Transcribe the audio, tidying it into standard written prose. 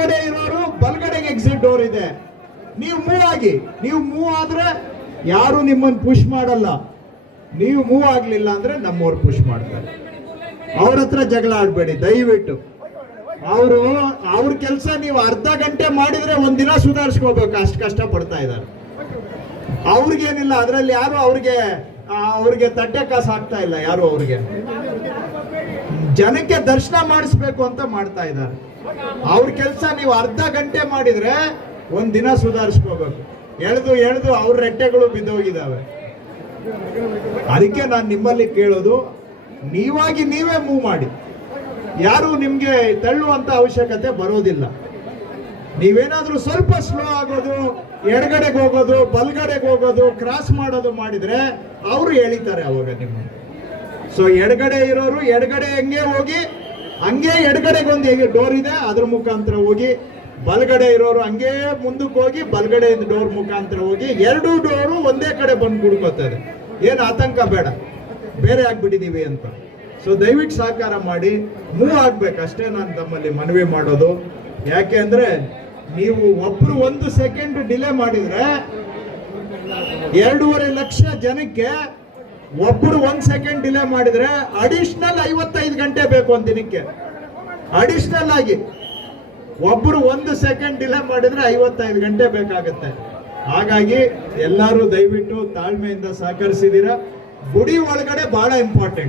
ಎಡಗಡೆ ಇರೋರು ಬಲಗಡೆಗೆ exit door ಇದೆ. ನೀವು ಮೂವ್ ಆಗಿ. ನೀವು ಮೂವ್ ಆದ್ರೆ ಯಾರು ನಿಮ್ಮನ್ನು ಪುಷ್ ಮಾಡಲ್ಲ. ನೀವು ಮೂವ್ ಆಗ್ಲಿಲ್ಲ ಅಂದ್ರೆ ನಮ್ಮವ್ರು ಪುಷ್ ಮಾಡ್ತಾರೆ. ಅವ್ರ ಹತ್ರ ಜಗಳ ಆಡ್ಬೇಡಿ ದಯವಿಟ್ಟು. ಅವ್ರ ಕೆಲಸ ನೀವು ಅರ್ಧ ಗಂಟೆ ಮಾಡಿದ್ರೆ ಒಂದಿನ ಸುಧಾರಿಸ್ಕೋಬೇಕು, ಅಷ್ಟು ಕಷ್ಟ ಪಡ್ತಾ ಇದ್ದಾರೆ. ಅವ್ರಿಗೇನಿಲ್ಲ, ಅದರಲ್ಲಿ ಯಾರು ಅವ್ರಿಗೆ ತಟ್ಟೆ ಕಾಸು ಹಾಕ್ತಾ ಇಲ್ಲ. ಯಾರು ಅವ್ರಿಗೆ ಜನಕ್ಕೆ ದರ್ಶನ ಮಾಡಿಸ್ಬೇಕು ಅಂತ ಮಾಡ್ತಾ ಇದ್ದಾರೆ. ಅವ್ರ ಕೆಲಸ ನೀವು ಅರ್ಧ ಗಂಟೆ ಮಾಡಿದ್ರೆ ಒಂದಿನ ಸುಧಾರಿಸ್ಕೋಬೇಕು. ಎಳೆದು ಅವ್ರ ರೆಟ್ಟೆಗಳು ಬಿದ್ದೋಗಿದ್ದಾವೆ. ಅದಕ್ಕೆ ನಾನು ನಿಮ್ಮಲ್ಲಿ ಕೇಳೋದು, ನೀವೇ ಮೂವ್ ಮಾಡಿ. ಯಾರು ನಿಮ್ಗೆ ತಳ್ಳುವಂತ ಅವಶ್ಯಕತೆ ಬರೋದಿಲ್ಲ. ನೀವೇನಾದ್ರೂ ಸ್ವಲ್ಪ ಸ್ಲೋ ಆಗೋದು, ಎಡಗಡೆಗೆ ಹೋಗೋದು, ಬಲಗಡೆಗೆ ಹೋಗೋದು, ಕ್ರಾಸ್ ಮಾಡೋದು ಮಾಡಿದ್ರೆ ಅವರು ಎಳಿತಾರೆ ಅವಾಗ ನಿಮ್ಮ. ಸೊ ಎಡಗಡೆ ಇರೋರು ಎಡಗಡೆ ಹಂಗೆ ಹೋಗಿ, ಹಂಗೆ ಎಡಗಡೆಗೆ ಒಂದು ಡೋರ್ ಇದೆ ಅದ್ರ ಮುಖಾಂತರ ಹೋಗಿ, ಬಲಗಡೆ ಇರೋರು ಹಂಗೆ ಮುಂದಕ್ಕೆ ಹೋಗಿ ಬಲಗಡೆ ಡೋರ್ ಮುಖಾಂತರ ಹೋಗಿ, ಎರಡೂ ಡೋರು ಒಂದೇ ಕಡೆ ಬಂದು ಕುಡ್ಕೋತದೆ. ಏನು ಆತಂಕ ಬೇಡ, ಬೇರೆ ಆಗ್ಬಿಟ್ಟಿದೀವಿ ಅಂತ. ಸೊ ದಯವಿಟ್ಟು ಸಹಕಾರ ಮಾಡಿ, ಮೂವ್ ಆಗ್ಬೇಕಷ್ಟೇ ನಾನು ತಮ್ಮಲ್ಲಿ ಮನವಿ ಮಾಡೋದು. ಯಾಕೆ ಅಂದ್ರೆ ನೀವು ಒಬ್ರು 1 ಸೆಕೆಂಡ್ ಡಿಲೇ ಮಾಡಿದ್ರೆ 2.5 ಲಕ್ಷ ಜನಕ್ಕೆ ಒಬ್ರು 1 ಸೆಕೆಂಡ್ ಡಿಲೇ ಮಾಡಿದ್ರೆ ಅಡಿಷನಲ್ 55 ಗಂಟೆ ಬೇಕು ಒಂದು ದಿನಕ್ಕೆ. ಅಡಿಷನಲ್ ಆಗಿ ಒಬ್ರು 1 ಸೆಕೆಂಡ್ ಡಿಲೇ ಮಾಡಿದ್ರೆ 55 ಗಂಟೆ ಬೇಕಾಗುತ್ತೆ. ಹಾಗಾಗಿ ಎಲ್ಲರೂ ದಯವಿಟ್ಟು ತಾಳ್ಮೆಯಿಂದ ಸಹಕರಿಸಿದ್ದೀರಾ. ಗುಡಿ ಒಳಗಡೆ ಬಹಳ ಇಂಪಾರ್ಟೆಂಟ್.